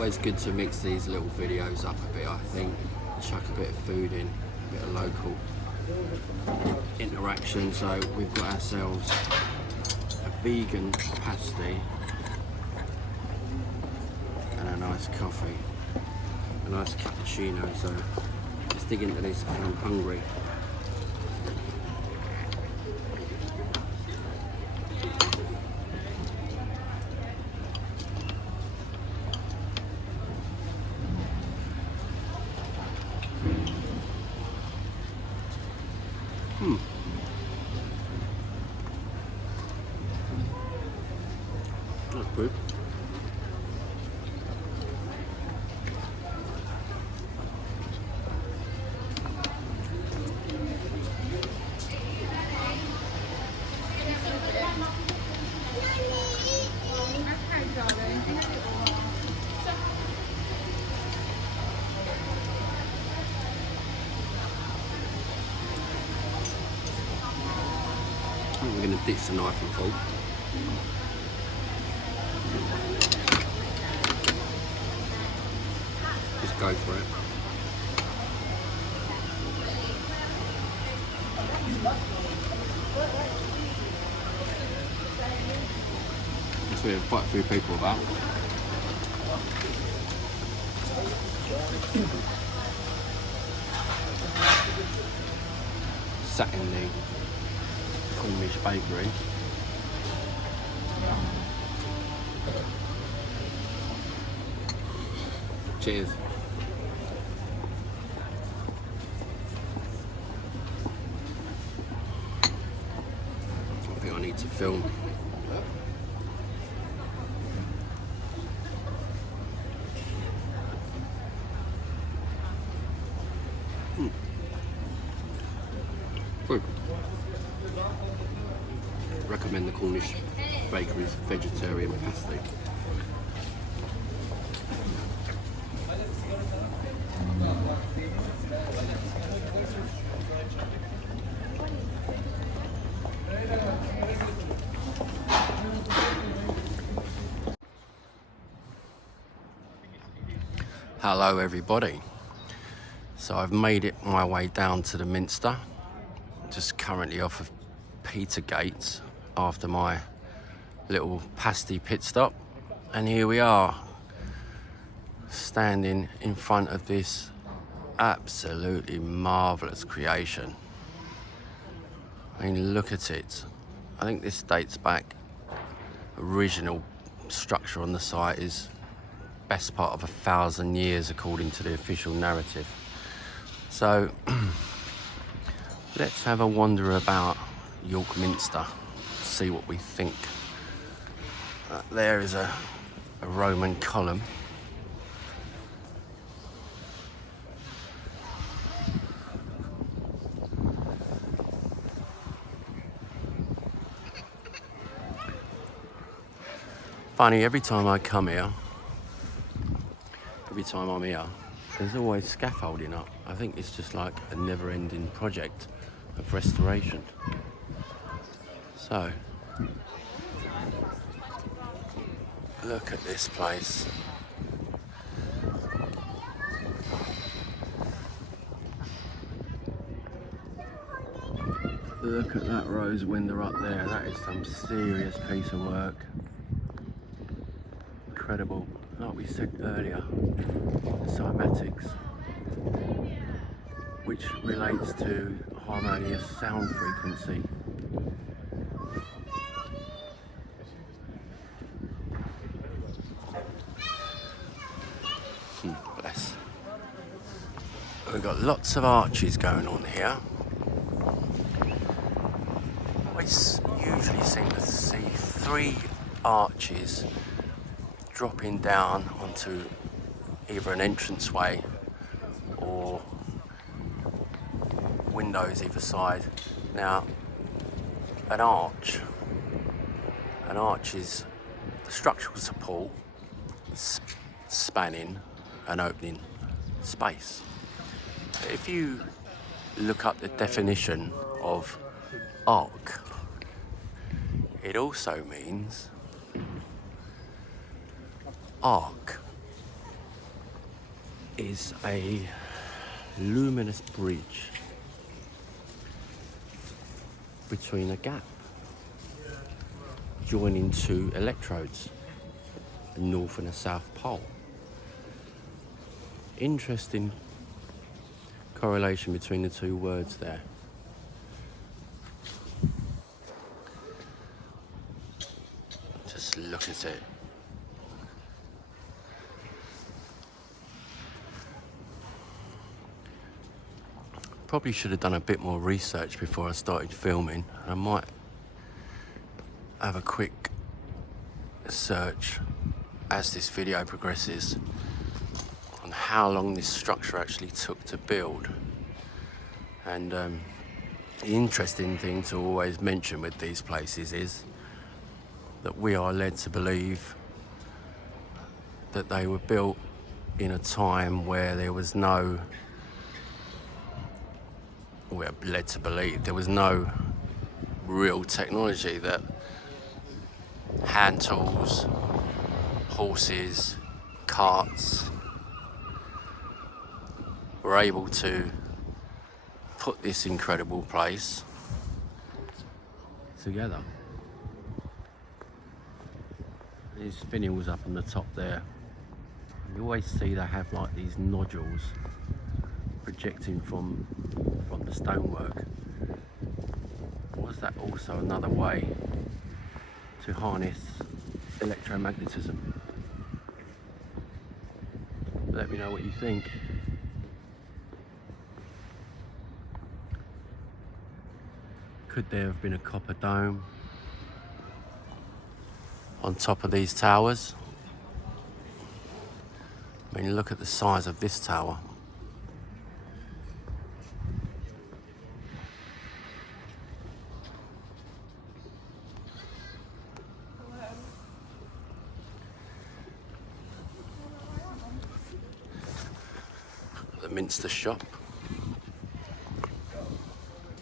always good to mix these little videos up a bit, I think. Chuck a bit of food in, a bit of local interaction. So we've got ourselves a vegan pasty and a nice coffee, a nice cappuccino. So let's dig into this because I'm hungry. That's good. We're going to ditch the knife and fork. Just go for it. So we have quite a few people about. Sat in the Cornish bakery. Cheers. I think I need to film. Good. Recommend the Cornish bakery's vegetarian pasty. Hello everybody. So I've made it my way down to the Minster, just currently off of Petergate after my little pasty pit stop, and here we are standing in front of this absolutely marvellous creation. I mean, look at it. I think this dates back, original structure on the site is best part of 1,000 years according to the official narrative. So let's have a wander about York Minster, see what we think. There is a Roman column. Funny, every time I come here, every time I'm here, there's always scaffolding up. I think it's just like a never-ending project of restoration. So, look at this place. Look at that rose window up there. That is some serious piece of work. Incredible. Like we said earlier, the cymatics, which relates to harmonious sound frequency. Bless. We've got lots of arches going on here. We usually seem to see 3 arches dropping down onto either an entranceway or windows either side. Now, an arch is the structural support spanning an opening space. If you look up the definition of arc, it also means arc, is a luminous bridge between a gap joining two electrodes, a north and a south pole. Interesting correlation between the two words there. Just look at it. Probably should have done a bit more research before I started filming. I might have a quick search as this video progresses on how long this structure actually took to build. And the interesting thing to always mention with these places is that we are led to believe that they were built in a time where there was no, we're led to believe there was no real technology, that hand tools, horses, carts were able to put this incredible place together. These spinning wheels up on the top there. You always see they have like these nodules projecting from the stonework. Was that also another way to harness electromagnetism? Let me know what you think. Could there have been a copper dome on top of these towers? I mean, look at the size of this tower. The Minster shop.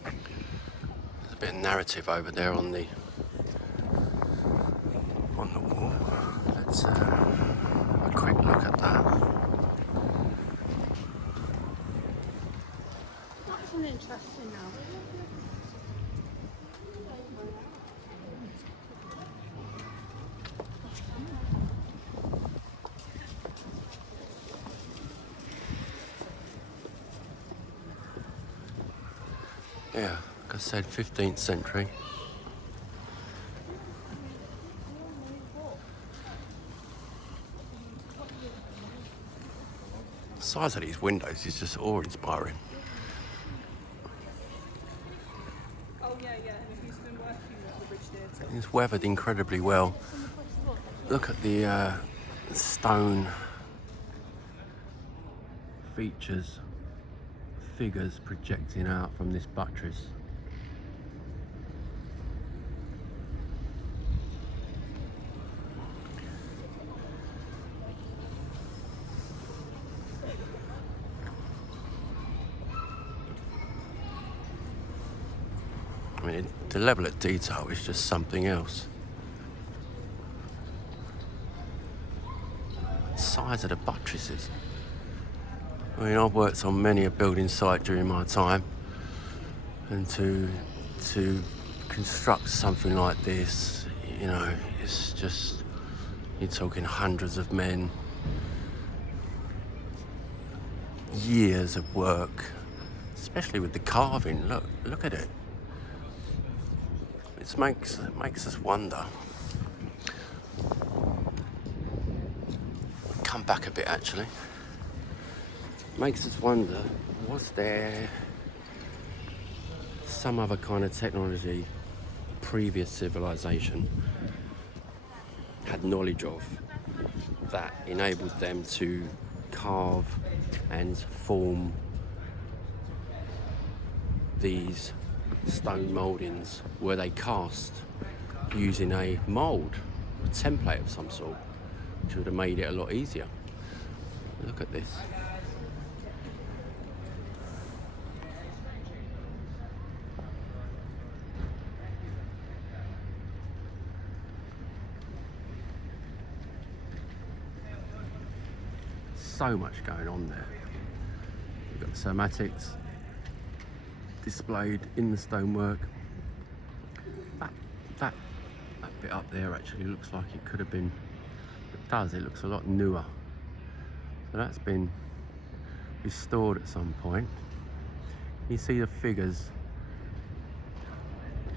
There's a bit of narrative over there on the wall. Let's have a quick look at that. That's an interesting now. Yeah, like I said, 15th century. The size of these windows is just awe-inspiring. Oh yeah, he's been working at the Bridge Theatre. It's weathered incredibly well. Look at the stone features, figures projecting out from this buttress. I mean, the level of detail is just something else. The size of the buttresses. I mean, I've worked on many a building site during my time, and to construct something like this, you know, it's just, you're talking hundreds of men, years of work, especially with the carving. Look at it. It makes us wonder. Come back a bit actually. Makes us wonder, was there some other kind of technology previous civilization had knowledge of that enabled them to carve and form these stone mouldings? Were they cast using a mould, a template of some sort, which would have made it a lot easier? Look at this. so much going on there. You've got the cymatics displayed in the stonework. That bit up there actually looks like it could have been, it does, it looks a lot newer. So that's been restored at some point. You see the figures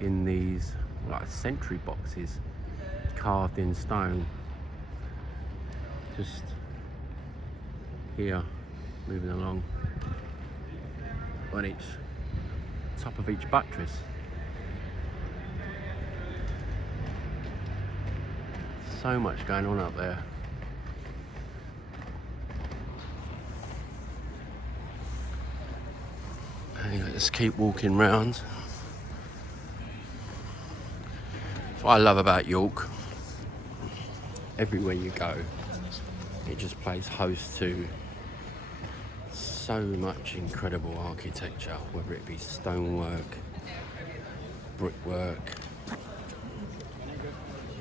in these like sentry boxes carved in stone. Just here, moving along on each top of each buttress. So much going on up there. Anyway, let's keep walking round. That's what I love about York. Everywhere you go, it just plays host to so much incredible architecture, whether it be stonework, brickwork.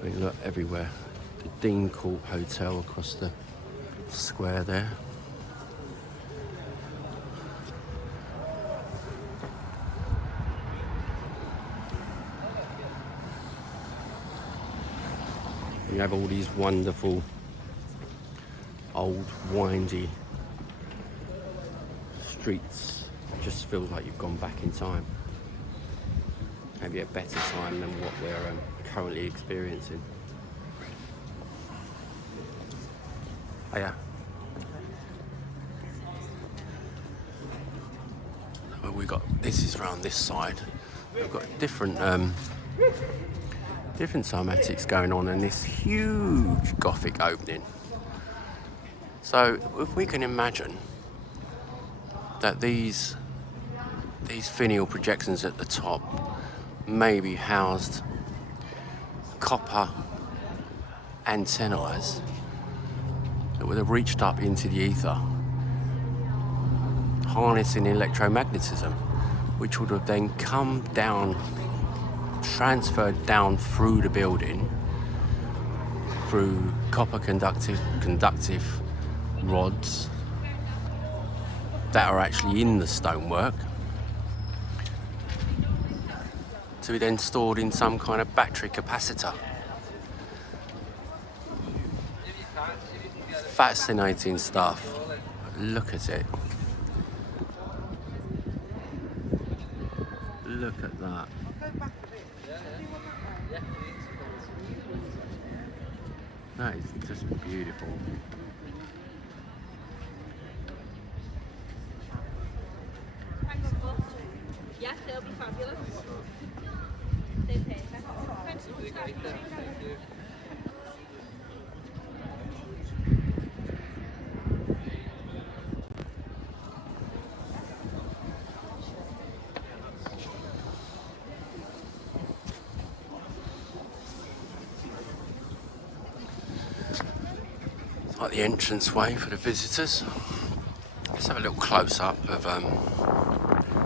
I mean, look everywhere. The Dean Court Hotel across the square there. You have all these wonderful old windy streets. It just feels like you've gone back in time. Maybe a better time than what we're currently experiencing. Oh yeah. Well, this is around this side. We've got different cymatics going on and this huge Gothic opening. So if we can imagine that these finial projections at the top maybe housed copper antennae that would have reached up into the ether, harnessing electromagnetism, which would have then come down, transferred down through the building, through copper conductive rods that are actually in the stonework, to be then stored in some kind of battery capacitor. Fascinating stuff. Look at it. Look at that. That is just beautiful. Yes, it'll be fabulous. They're perfect. Thanks so much, guys. Like the entranceway for the visitors. Let's have a little close-up of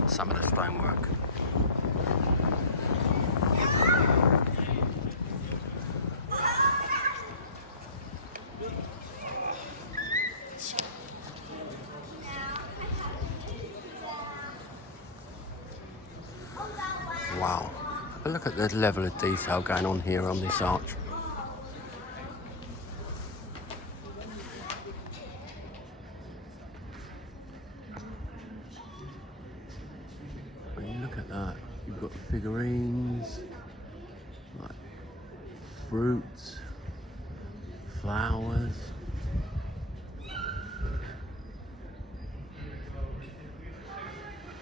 some of the stonework. Wow. But look at the level of detail going on here on this arch. Look at that. You've got figurines, like fruits, flowers.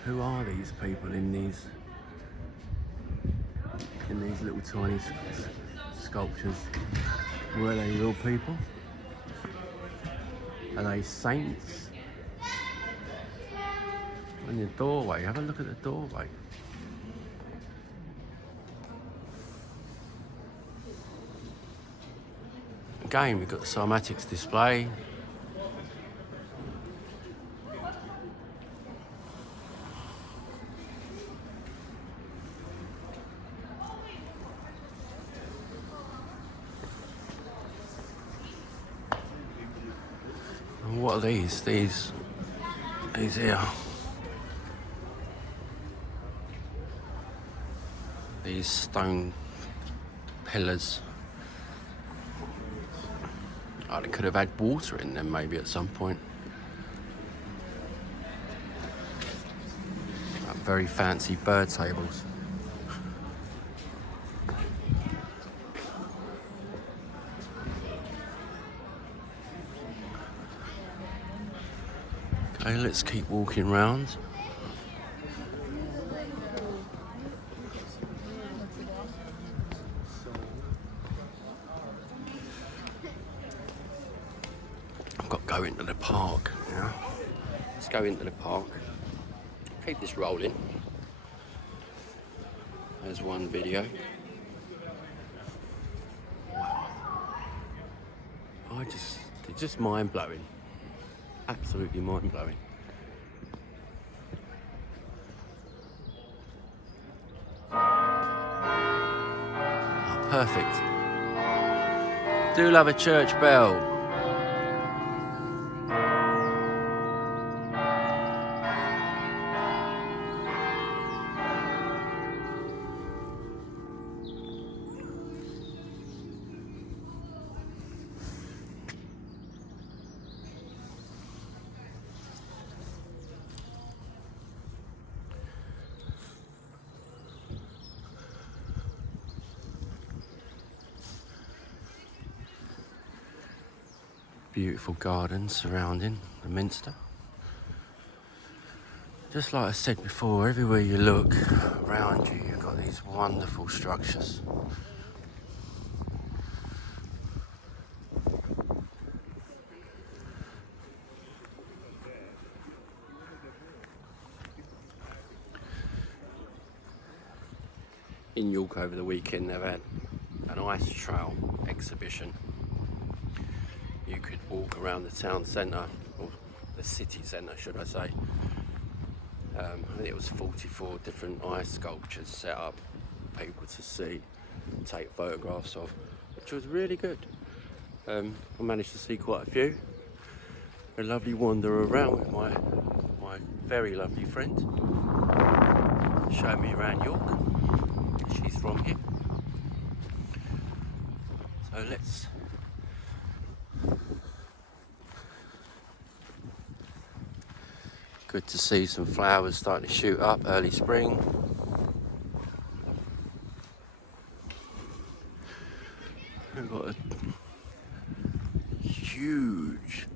Who are these people in these little tiny sculptures? Were they real people? Are they saints? On your doorway, have a look at the doorway. Again, we've got the cymatics display. what are these? These here. These stone pillars. Oh, they could have had water in them maybe at some point. Very fancy bird tables. Okay, let's keep walking round. I've got to go into the park now. Let's go into the park. Keep this rolling. There's one video. Wow. It's just mind-blowing. Absolutely mind-blowing. Oh, perfect. Do love a church bell. Beautiful gardens surrounding the Minster. Just like I said before, everywhere you look around you, you've got these wonderful structures. In York over the weekend, they've had an ice trail exhibition. You could walk around the town centre, or the city centre should I say. I think it was 44 different ice sculptures set up for people to see, take photographs of, which was really good. I managed to see quite a few. A lovely wander around with my very lovely friend. Showed me around York. She's from here. So let's good to see some flowers starting to shoot up, early spring. We've got a huge,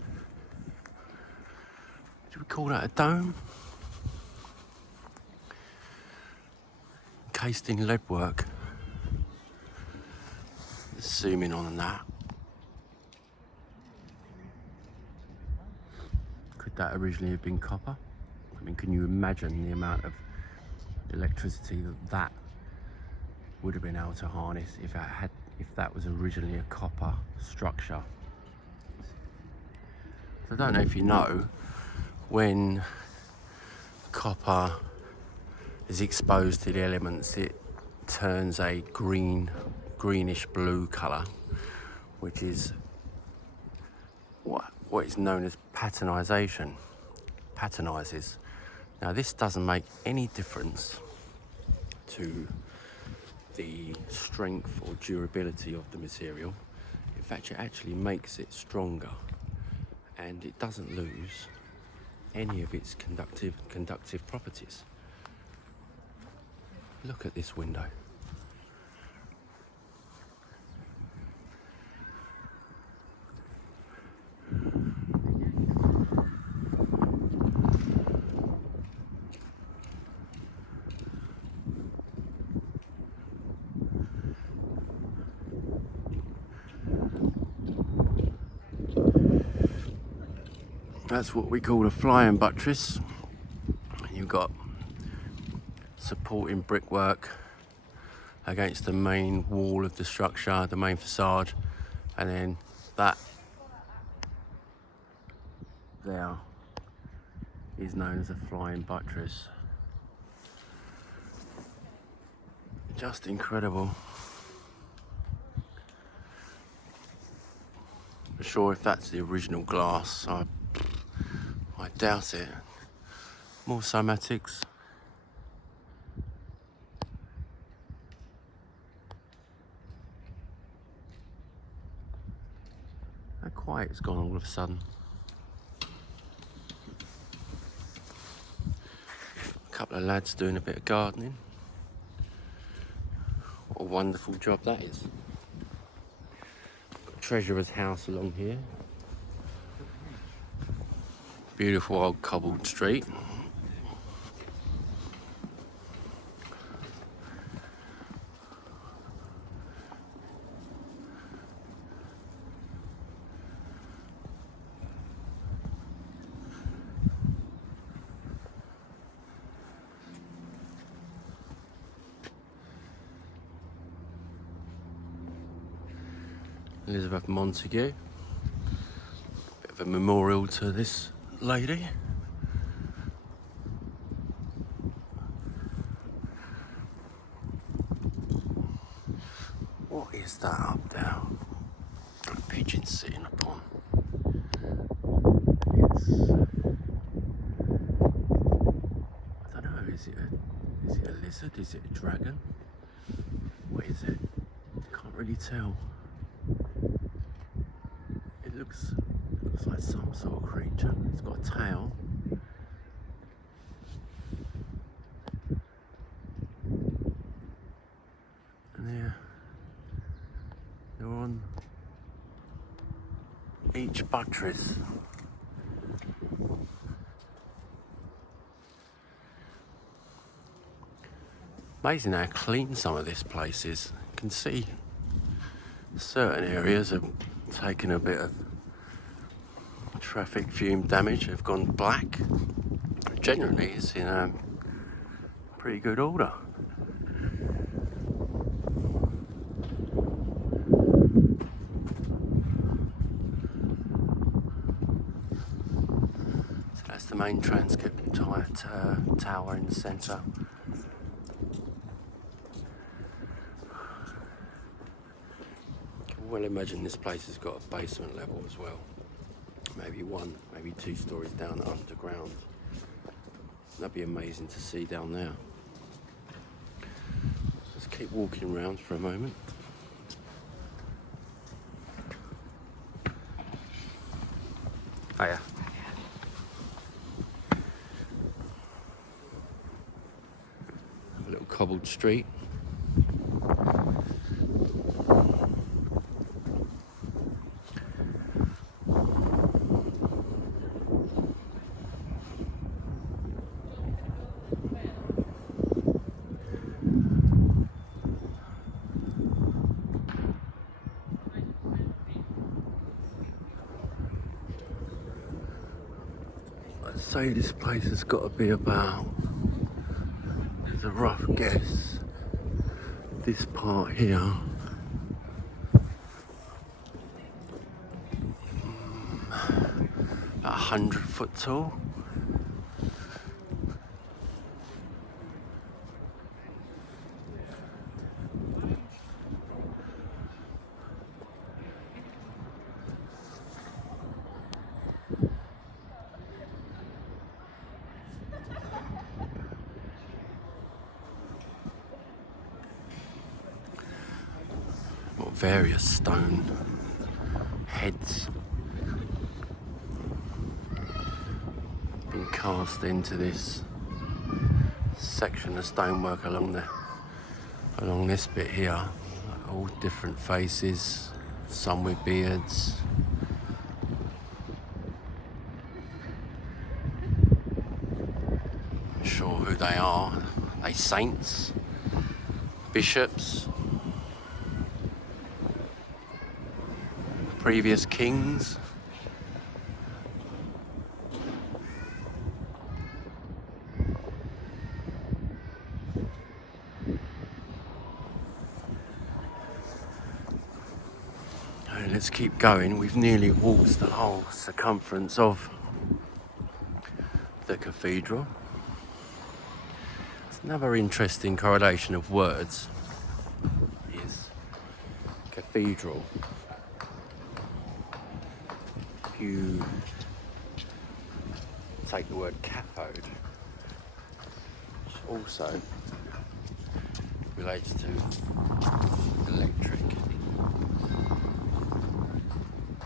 do we call that a dome? Encased in leadwork. Let's zoom in on that. Could that originally have been copper? I mean, can you imagine the amount of electricity that would have been able to harness if that was originally a copper structure? So I don't know if you know, when copper is exposed to the elements, it turns a greenish blue colour, which is what is known as patternization. Patternizes. Now this doesn't make any difference to the strength or durability of the material. In fact, it actually makes it stronger, and it doesn't lose any of its conductive properties. Look at this window. That's what we call a flying buttress. You've got supporting brickwork against the main wall of the structure, the main facade, and then that there is known as a flying buttress. Just incredible. Not sure if that's the original glass. I doubt it. More somatics. How quiet it's gone all of a sudden. A couple of lads doing a bit of gardening. What a wonderful job that is. Got Treasurer's house along here. Beautiful old cobbled street. Elizabeth Montagu. Bit of a memorial to this lady. What is that up there? A pigeon sitting upon. It's, I don't know, is it a lizard? Is it a dragon? What is it? Can't really tell. It looks like some sort of creature. It's got a tail. And they're on each buttress. Amazing how clean some of this place is. You can see certain areas have taken a bit of traffic fume damage, have gone black. Generally it's in pretty good order. So that's the main transcript tower in the centre. Well, imagine this place has got a basement level as well. Maybe one, maybe 2 stories down underground. That'd be amazing to see down there. Let's keep walking around for a moment. Hiya. A little cobbled street. I'd say this place has got to be about, as a rough guess, this part here, about 100 foot tall. Got various stone heads been cast into this section of stonework along this bit here. All different faces, some with beards. Not sure who they are. Are they saints? Bishops? Previous kings? Let's keep going. We've nearly walked the whole circumference of the cathedral. It's another interesting correlation of words is cathedral. take the word cathode, which also relates to electric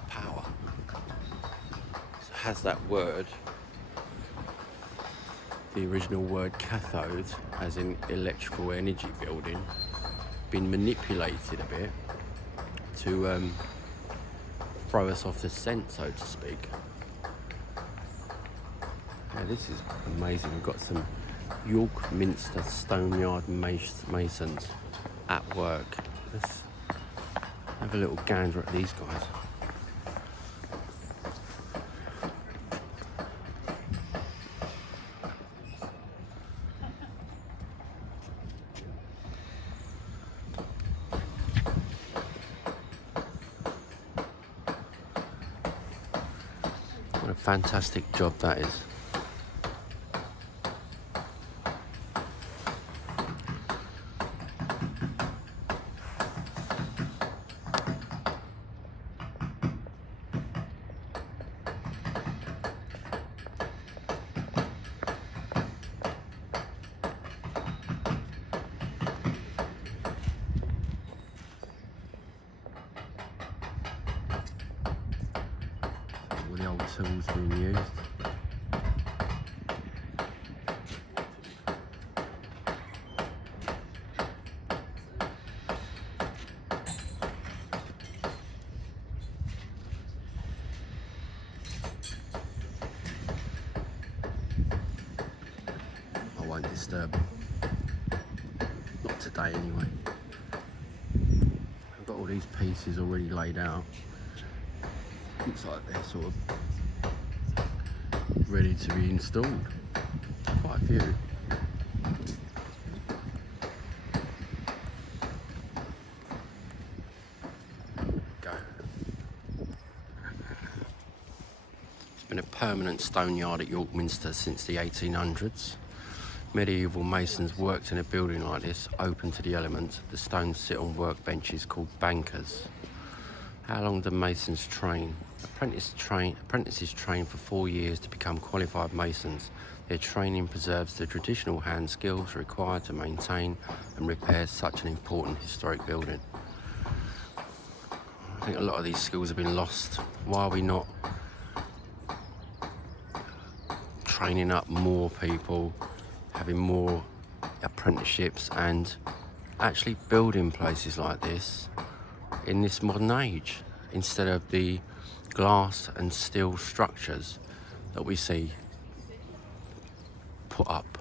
power. So has that word, the original word cathode, as in electrical energy building, been manipulated a bit to throw us off the scent, so to speak? Now this is amazing. We've got some York Minster Stoneyard masons at work. Let's have a little gander at these guys. What a fantastic job that is. All the old tools being used. I won't disturb them. Not today anyway. I've got all these pieces already laid out. Looks like they're sort of ready to be installed. Quite a few. Go. It's been a permanent stone yard at York Minster since the 1800s. Medieval masons worked in a building like this, open to the elements. The stones sit on workbenches called bankers. How long do masons train? Apprentices train for 4 years to become qualified masons. Their training preserves the traditional hand skills required to maintain and repair such an important historic building. I think a lot of these skills have been lost. Why are we not training up more people, having more apprenticeships, and actually building places like this in this modern age, instead of the glass and steel structures that we see put up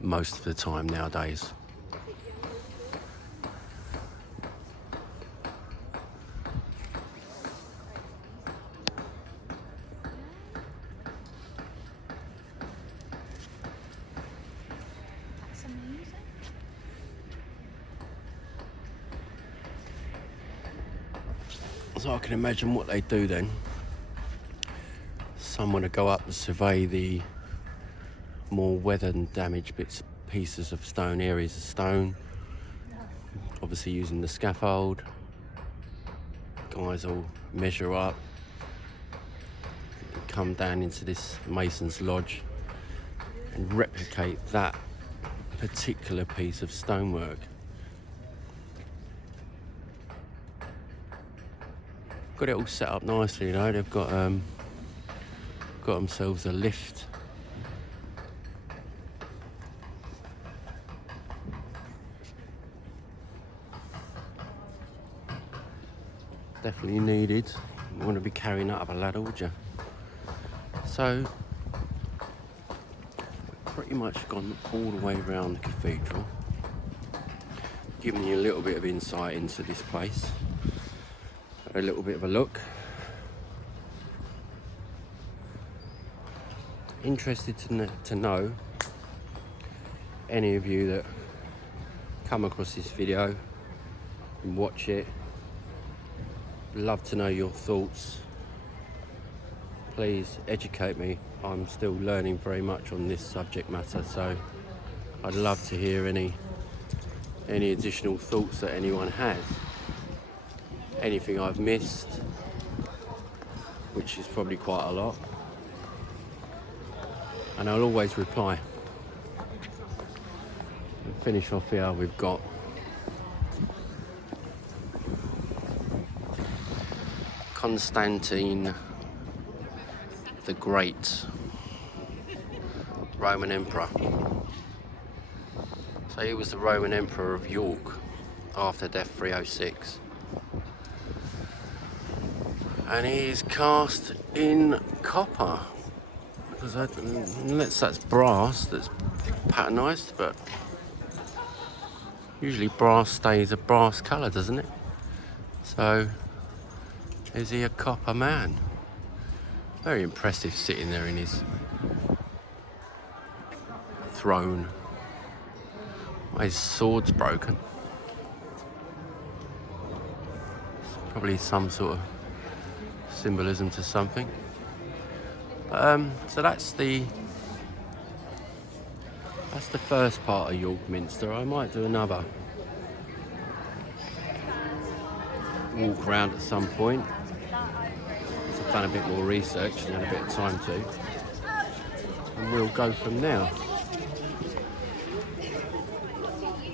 most of the time nowadays? That's amazing. So I can imagine what they do then. Someone to go up and survey the more weathered and damaged pieces of stone, areas of stone. Obviously using the scaffold. Guys will measure up and come down into this mason's lodge and replicate that particular piece of stonework. Got it all set up nicely, you know. They've got themselves a lift. Definitely needed. You want to be carrying that up a ladder, would you? So, we've pretty much gone all the way around the cathedral, giving you a little bit of insight into this place. A little bit of a look. Interested to know, any of you that come across this video and watch it, love to know your thoughts. Please educate me. I'm still learning very much on this subject matter, so I'd love to hear any additional thoughts that anyone has. Anything I've missed, which is probably quite a lot. and I'll always reply. And finish off here, we've got Constantine the Great, Roman Emperor. So he was the Roman Emperor of York after death 306. And he's cast in copper. Because unless that's brass that's patternized, but usually brass stays a brass colour, doesn't it? So is he a copper man? Very impressive sitting there in his throne. His sword's broken. It's probably some sort of symbolism to something. So that's the first part of York Minster. I might do another walk around at some point. So I've done a bit more research and had a bit of time to, and we'll go from there.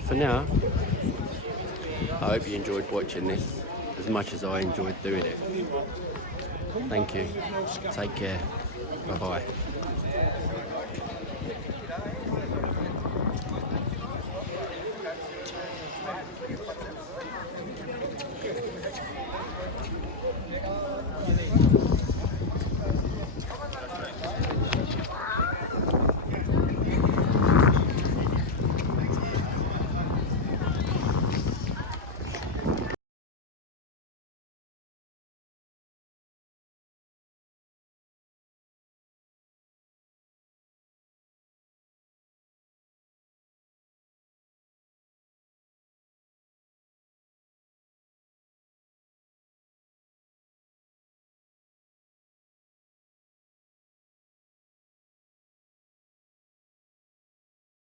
For now, I hope you enjoyed watching this as much as I enjoyed doing it. Thank you. Take care. Bye bye.